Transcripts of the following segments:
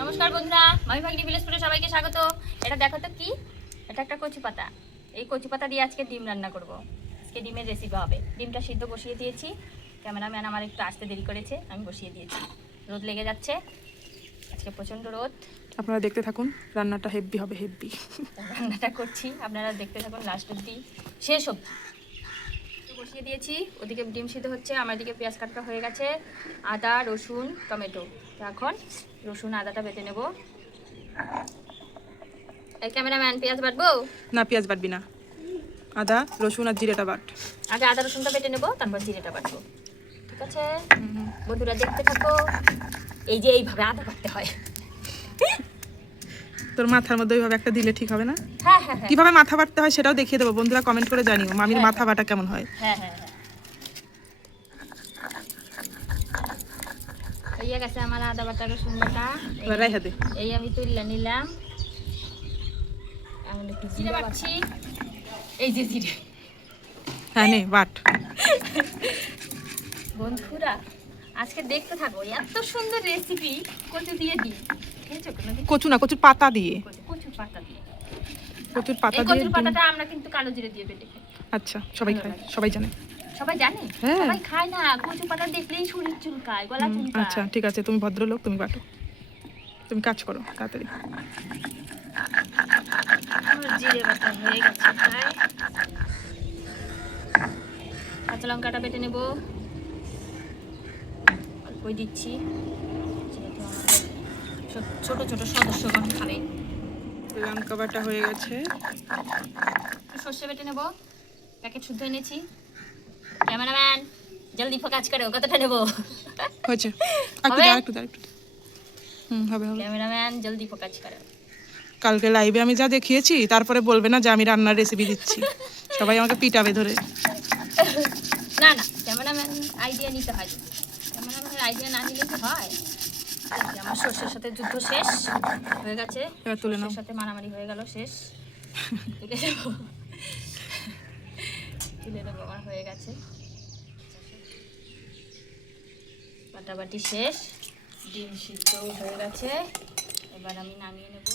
নমস্কার বন্ধুরা মামি ভাগ্নি ফুডে সবাইকে স্বাগত। এটা দেখো তো কি? এটা একটা কচু পাতা। এই কচু পাতা দিয়ে আজকে ডিম রান্না করব। আজকে ডিমের রেসিপি হবে। ডিমটা সিদ্ধ বসিয়ে দিয়েছি। ক্যামেরাম্যান আমার একটু আসতে দেরি করেছে আমি বসিয়ে দিয়েছি। রোদ লেগে যাচ্ছে। আজকে প্রচণ্ড রোদ। আপনারা দেখতে থাকুন রান্নাটা হেভি হবে হেভি রান্নাটা করছি। আপনারা দেখতে থাকুন লাস্ট অব্দি শেষ অব্দি বসিয়ে দিয়েছি। ওদিকে ডিম সিদ্ধ হচ্ছে আমার দিকে পেঁয়াজ কাটা হয়ে গেছে আদা রসুন টমেটো। তো এখন রসুন আদাটা বেটে নেব। এই ক্যামেরাম্যান পেঁয়াজ বাটবো? না পেঁয়াজ বাটবি না। আদা রসুন আর জিরেটা বাট। আগে আদা রসুনটা বেটে নেব তারপর জিরেটা বাটবো। ঠিক আছে? বন্ধুরা দেখতে থাকো। এই যে এইভাবে আদা বাটতে হয়। তোর মাথার মধ্যে ওইভাবে একটা দিলে ঠিক হবে না? হ্যাঁ হ্যাঁ হ্যাঁ। কীভাবে মাথা বাটতে হয় সেটাও দেখিয়ে দেবো। বন্ধুরা কমেন্ট করে জানিও মামির। মাথা বাটা কেমন হয়? গেছে আমার আদা বাটা রসুন বাটা এবার রাইহা দে। এই আমি তুললে নিলাম। এখন একটু জিরে বাটছি। এই যে জিরে। হ্যাঁ নে বাট। বন্ধুরা আজকে দেখতে থাকো এত সুন্দর রেসিপি কচু দিয়ে দিই? খেয়েছো কোনোদিন কচু না কচুর পাতা দিয়ে। কচুর পাতা দিয়ে। কচুর পাতা দিয়ে কচুর পাতাটা আমরা কিন্তু কালো জিরে দিয়ে বেটে আচ্ছা সবাই খায় সবাই জানে। সবাই জানে? হ্যাঁ। সবাই খায় না কচু পাতা দেখলেই শরীর চুলকায় গলা চুলকায়। আচ্ছা ঠিক আছে তুমি ভদ্রলোক তুমি বাটো। তুমি কাজ করো তাড়াতাড়ি। জিরে বাটা হয়ে গেছে প্রায়। কাঁচা লঙ্কাটা বেটে নেব। অল্পই দিচ্ছি। ছোট ছোট সদস্যগণ খাবে লঙ্কা বাটা হয়ে গেছে। সর্ষে বেটে নেব। প্যাকেট শুদ্ধ এনেছি। ক্যামেরাম্যান জলদি ফোকাস করো কতটা নেব? হয়েছে। একটু? দাও একটু দাও একটু হুম হবে হবে। ক্যামেরাম্যান জলদি ফোকাস করো। কালকে লাইভে আমি যা দেখিয়েছি তারপরে বলবে না যে আমি রান্নার রেসিপি দিচ্ছি। সবাই আমাকে পিটাবে ধরে। না না ক্যামেরাম্যান আইডিয়া নিতে হয়। ক্যামেরাম্যানের আইডিয়া না নিলে কি হয়? আমার সর্ষের সাথে যুদ্ধ শেষ হয়ে গেছে। এবার তুলে নাও। সাথে মারামারি হয়ে গেল শেষ। তুলে দেবো। তুলে দেবো আমার হয়ে গেছে। বাটাবাটি শেষ। ডিম সিদ্ধ হয়ে গেছে। এবার আমি নামিয়ে নেব।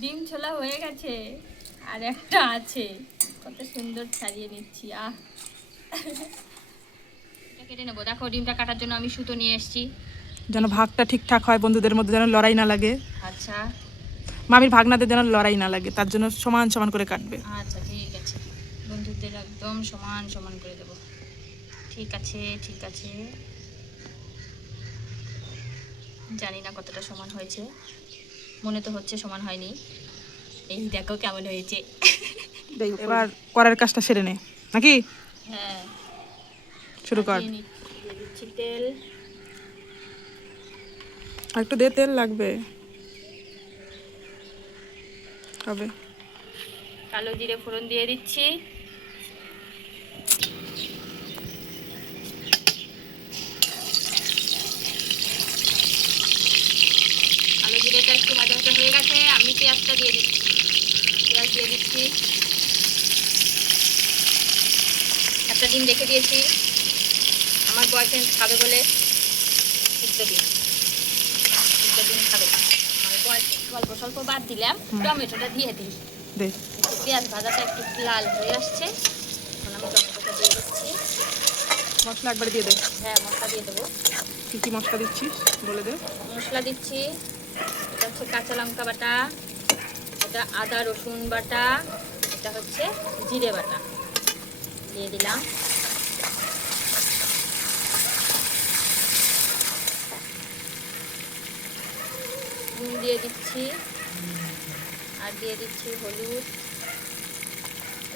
ডিম ছোলা হয়ে গেছে। আর একটা আছে। কত সুন্দর ছাড়িয়ে নিচ্ছি আহ। কেটে নেব। দেখো ডিমটা কাটার জন্য আমি সুতো নিয়ে এসেছি। যেন ভাগটা ঠিকঠাক হয় বন্ধুদের মধ্যে যেন লড়াই না লাগে। আচ্ছা। মামির ভাগনাদের যেন লড়াই না লাগে তার জন্য সমান সমান করে কাটবে। আচ্ছা ঠিক আছে। বন্ধুদের একদম সমান সমান করে দেবো। ঠিক আছে ঠিক আছে। জানি না কতটা সমান হয়েছে। মনে তো হচ্ছে সমান হয়নি। এই দেখো কেমন হয়েছে। এবার করার কাজটা সেরে নে। নাকি? হ্যাঁ। শুরু কর। তেল। একটু দে তেল লাগবে। হবে। কালো জিরে ফোড়ন দিয়ে দিচ্ছি। কালো জিরেটা একটু ভাজা ভাজা হয়ে গেছে আমি পেঁয়াজটা দিয়ে দিচ্ছি। পেঁয়াজ দিয়ে দিচ্ছি। একটা ডিম রেখে দিয়েছি। আমার বয়ফ্রেন্ড খাবে বলে সিদ্ধ ডিম। সিদ্ধ ডিম খাবে আমার বয়ফ্রেন্ড অল্প স্বল্প বাদ দিলাম টমেটোটা দিয়ে দিই। পেঁয়াজ ভাজাটা একটু লাল হয়ে আসছে। এখন আমি টমেটোটা দিয়ে দিচ্ছি। মশলা একবার দিয়ে দে। হ্যাঁ মশলা দিয়ে দেবো। কি কি মশলা দিচ্ছিস বলে দে। মশলা দিচ্ছি। এটা হচ্ছে কাঁচা লঙ্কা বাটা এটা আদা রসুন বাটা এটা হচ্ছে জিরে বাটা। দিয়ে দিলাম। নুন দিয়ে দিচ্ছি। আর দিয়ে দিচ্ছি হলুদ।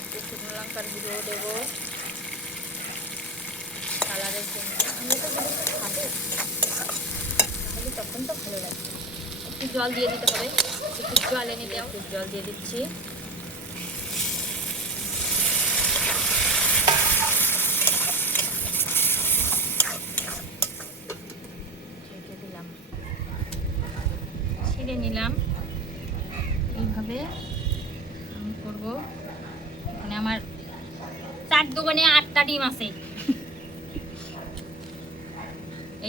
একটু শুকনো লঙ্কার গুঁড়ো দেবো। কালারের জন্য। তাহলে তখন তো ভালো লাগবে। একটু জল দিয়ে দিতে হবে। একটু জল এনে দেও একটু জল দিয়ে দিচ্ছি ছেঁকে দিলাম ছেড়ে নিলাম এইভাবে আটটা ডিম আছে।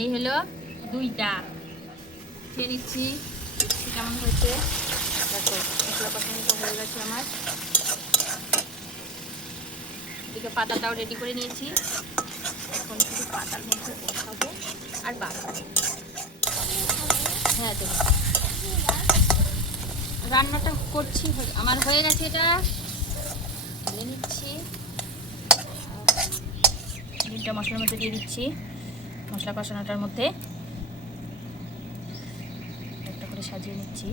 এই হলো দুইটা। খেয়ে নিচ্ছি। কেমন হয়েছে? দেখো মশলা কষানো হয়ে গেছে আমার। এদিকে পাতাটাও রেডি করে নিয়েছি। এখন শুধু পাতার মধ্যে বসাবো আর বাড়বো হ্যাঁ দেবো। রান্নাটা করছি আমার হয়ে গেছে এটা। নিচ্ছি। দুইটা মশলার মধ্যে দিয়ে দিচ্ছি। মশলা কষানোটার মধ্যে। একটা করে সাজিয়ে নিচ্ছি।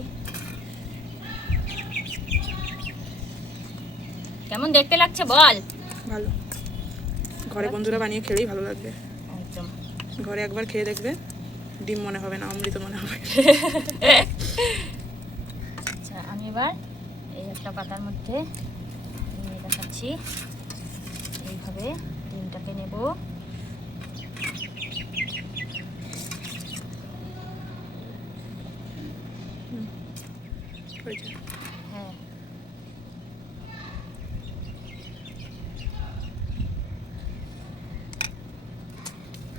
কেমন দেখতে লাগছে বল? ভালো। ঘরে বন্ধুরা বানিয়ে খেলেই ভালো লাগবে। একদম। ঘরে একবার খেয়ে দেখবে ডিম মনে হবে না অমৃত মনে হবে। আচ্ছা আমি এবার এই একটা পাতার মধ্যে নিয়ে দেখাচ্ছি। এইভাবে ডিমটাকে নেব হ্যাঁ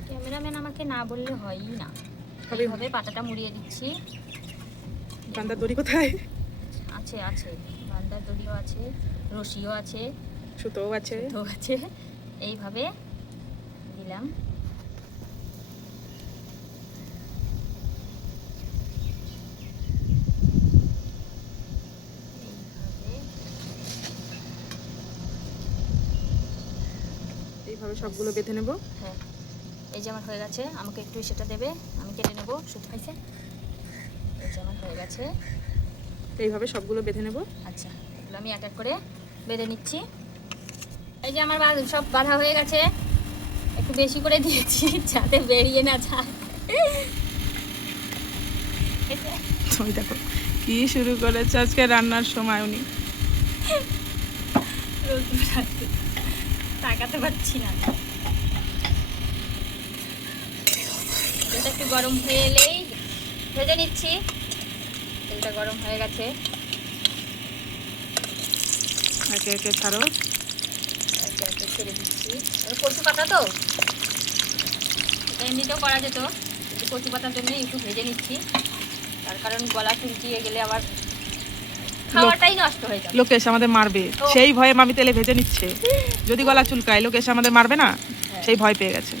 ক্যামেরাম্যান আমাকে না বললে হয়ই না। হবেই এইভাবে পাতাটা মুড়িয়ে দিচ্ছি। বান্দার দড়ি কোথায়? আছে আছে। বান্দার দড়িও আছে রশিও আছে। সুতোও আছে। তো আছে। এইভাবে দিলাম। এইভাবে সবগুলো বেঁধে নেব। হ্যাঁ এই যে আমার হয়ে গেছে আমাকে একটু সেটা দেবে আমি কেটে নেব শুধু হয়েছে। এই যে আমার হয়ে গেছে। এইভাবে সবগুলো বেঁধে নেব। আচ্ছা এগুলো আমি এক এক করে বেঁধে নিচ্ছি। এই যে আমার সব বাঁধা হয়ে গেছে। একটু বেশি করে দিয়েছি যাতে বেরিয়ে না যায়। এই দেখো কি শুরু করেছে আজকে রান্নার সময় উনি। তাকাতে পারছি না। এটা একটু গরম হয়ে এলেই ভেজে নিচ্ছি। তেলটা গরম হয়ে গেছে। একে একে ছাড়ো। ছেড়ে দিচ্ছি। কচু পাতা তো? এটা এমনিতেও করা যেত। কিন্তু কচু পাতার জন্য একটু ভেজে নিচ্ছি। তার কারণ গলা চুলকিয়ে গেলে আবার খাওয়াটাই নষ্ট হয়ে যাবে। লোকেশ আমাদের মারবে। সেই ভয়ে মামি তেলে ভেজে নিচ্ছে। যদি গলা চুলকায় লোকেশ আমাদের মারবে না? হ্যাঁ। সেই ভয় পেয়ে গেছে।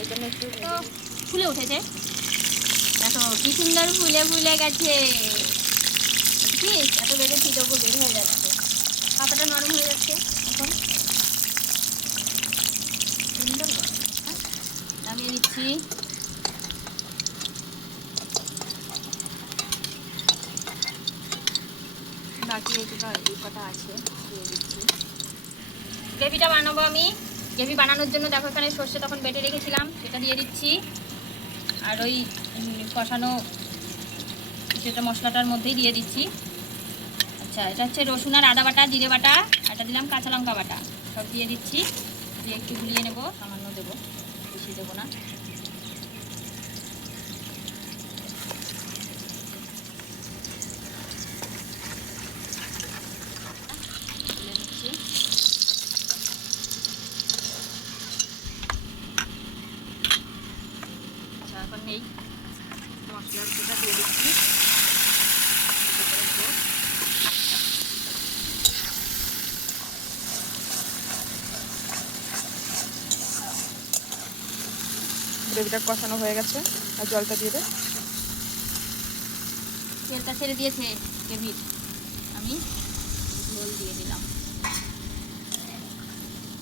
এই জন্য একটু ফুলে উঠেছে। দেখো কি সুন্দর ফুলে ফুলে গেছে। কি? এত বের হয়ে যাচ্ছে। পাতাটা নরম হয়ে যাচ্ছে। এখন সুন্দর গন্ধ, হ্যাঁ? নামিয়ে দিচ্ছি বাকি এই আছে, দিয়ে দিচ্ছি। গ্রেভিটা বানাবো আমি। গ্রেভি বানানোর জন্য দেখো এখানে সর্ষে তখন বেটে রেখেছিলাম, সেটা দিয়ে দিচ্ছি। আর ওই কষানো যেটা মশলাটার মধ্যেই দিয়ে দিচ্ছি। আচ্ছা এটা হচ্ছে রসুন আর আদা বাটা, জিরে বাটা এটা দিলাম কাঁচা লঙ্কা বাটা। সব দিয়ে দিচ্ছি। দিয়ে একটু গুলিয়ে নেব, সামান্য দেবো, বেশি দেবো না তুলে নিচ্ছি আচ্ছা এখন এই মশলার যেটা দিয়ে দিচ্ছি এতে করে দেবো। গ্রেভিটা কষানো হয়ে গেছে আর জলটা দিয়ে দে। তেলটা ছেড়ে দিয়েছে গ্রেভির আমি ঝোল দিয়ে দিলাম।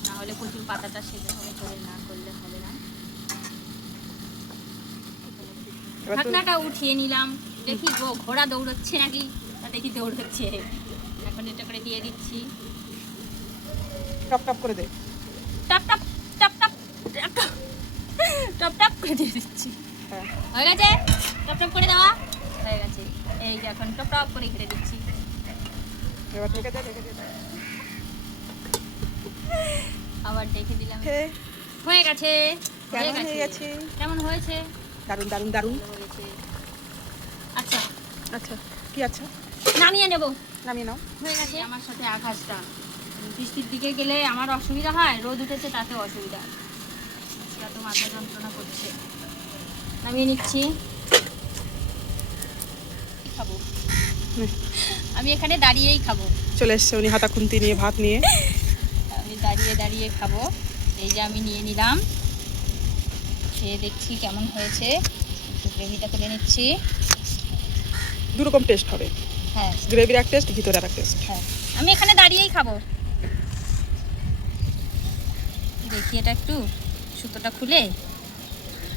না হলে প্রচুর পাতাটা সেদ্ধ হবে করে না করলে হবে না। ঢাকনাটা উঠিয়ে নিলাম। দেখি ঘোড়া দৌড়চ্ছে নাকি? দেখি দৌড়চ্ছে। এখন এটা করে দিয়ে দিচ্ছি। টপ টপ করে দে। টপ টপ টপ টপ। টপ টপ করে দিয়ে দিচ্ছি। হ্যাঁ গেছে? টপ টপ করে দেওয়া? হয়ে গেছে। এই যে এখন টপ টপ করে ঘিরে দিচ্ছি। আবার দেখে দিলাম। হয়ে গেছে। হয়ে কেমন হয়ে গেছে। কেমন হয়েছে? দারুণ দারুণ দারুণ হয়েছে। আচ্ছা। আচ্ছা কি আচ্ছা? নামিয়ে নেব। নামিয়ে নাও। হয়ে গেছে। আমার সাথে আকাশটা বৃষ্টির দিকে গেলে আমার অসুবিধা হয় রোদ উঠেছে তাতে অসুবিধা। আজকে এত মাথা যন্ত্রণা করছে। নামিয়ে নিচ্ছি। খাব। আমি এখানে দাঁড়িয়েই খাব। চলে এসছে উনি হাতা খুন্তি নিয়ে ভাত নিয়ে। আমি দাঁড়িয়ে দাঁড়িয়ে খাব। এই যে আমি নিয়ে নিলাম। খেয়ে দেখছি কেমন হয়েছে। একটু গ্রেভিটা তুলে নিচ্ছি। দু রকম টেস্ট হবে। হ্যাঁ। গ্রেভির এক টেস্ট ভিতরে এক টেস্ট হ্যাঁ। আমি এখানে দাঁড়িয়েই খাব। দেখি এটা একটু। সুতোটা খুলে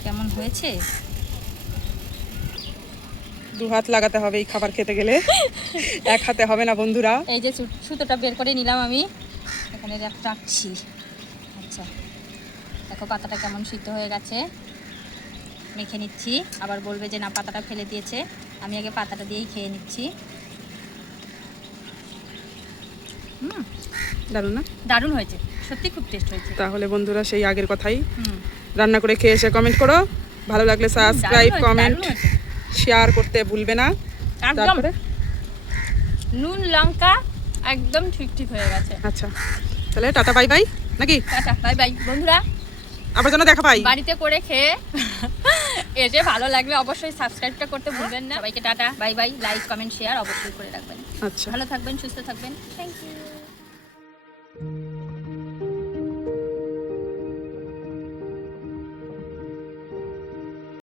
কেমন হয়েছে? দু হাত লাগাতে হবে এই খাবার খেতে গেলে। এক হাতে হবে না বন্ধুরা। এই যে সুতোটা বের করে নিলাম আমি। এখানে রাখ- রাখছি। আচ্ছা। দেখো পাতাটা কেমন সিদ্ধ হয়ে গেছে। মেখে নিচ্ছি। আবার বলবে যে না পাতাটা ফেলে দিয়েছে। আমি আগে পাতাটা দিয়েই খেয়ে নিচ্ছি হুম দারুণ না? দারুণ হয়েছে। সত্যি খুব টেস্ট হয়েছে। তাহলে বন্ধুরা সেই আগের কথাই। রান্না করে খেয়ে এসে কমেন্ট করো। ভালো লাগলে সাবস্ক্রাইব কমেন্ট শেয়ার করতে ভুলবে না। তারপরে? নুন লঙ্কা একদম ঠিক ঠিক হয়ে গেছে। আচ্ছা। তাহলে টাটা বাই বাই নাকি? টাটা বাই বাই বন্ধুরা আবার যেন দেখা পাই। বাড়িতে করে খেয়ে এসে ভালো লাগবে অবশ্যই সাবস্ক্রাইবটা করতে ভুলবেন না। সবাইকে tata bye bye like comment share অবশ্যই করে রাখবেন। আচ্ছা। ভালো থাকবেন সুস্থ থাকবেন। Thank you